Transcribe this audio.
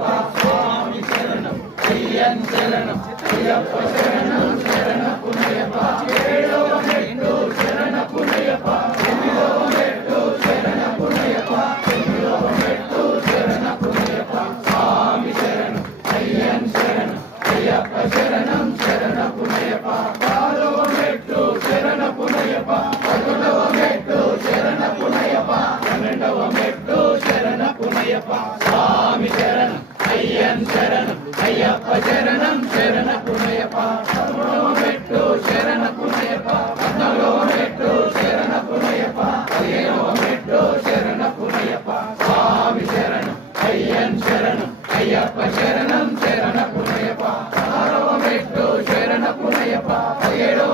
స్వామి శరణం అయ్యన్ శరణం అయ్యప్ప శరణం శరణపునయ్యప్ప ఏడవ మెట్టు శరణపునయ్యప్ప ఎనిమిదవ మెట్టు శరణపునయ్యప్ప తొమ్మిదవ మెట్టు శరణపునయ్యప్ప స్వామి శరణం అయ్యన్ శరణం అయ్యప్ప శరణం శరణపునయ్యప్ప పదవ మెట్టు శరణపునయ్యప్ప పదకొండవ మెట్టు శరణపునయ్యప్ప పన్నెండవ మెట్టు శరణపునయ్యప్ప స్వామి శరణం అయ్యన్ శరణం అయ్యప్ప శరణం శరణపునయ్యప్ప పదమూడవ మెట్టు శరణపునయ్యప్ప పద్నాలుగవ మెట్టు శరణపునయ్యప్ప పదిహేనవ మెట్టు శరణపునయ్యప్ప స్వామి శరణం అయ్యన్ శరణం అయ్యప్ప శరణం శరణపునయ్యప్ప 16వ మెట్టు శరణపునయ్యప్ప 17వ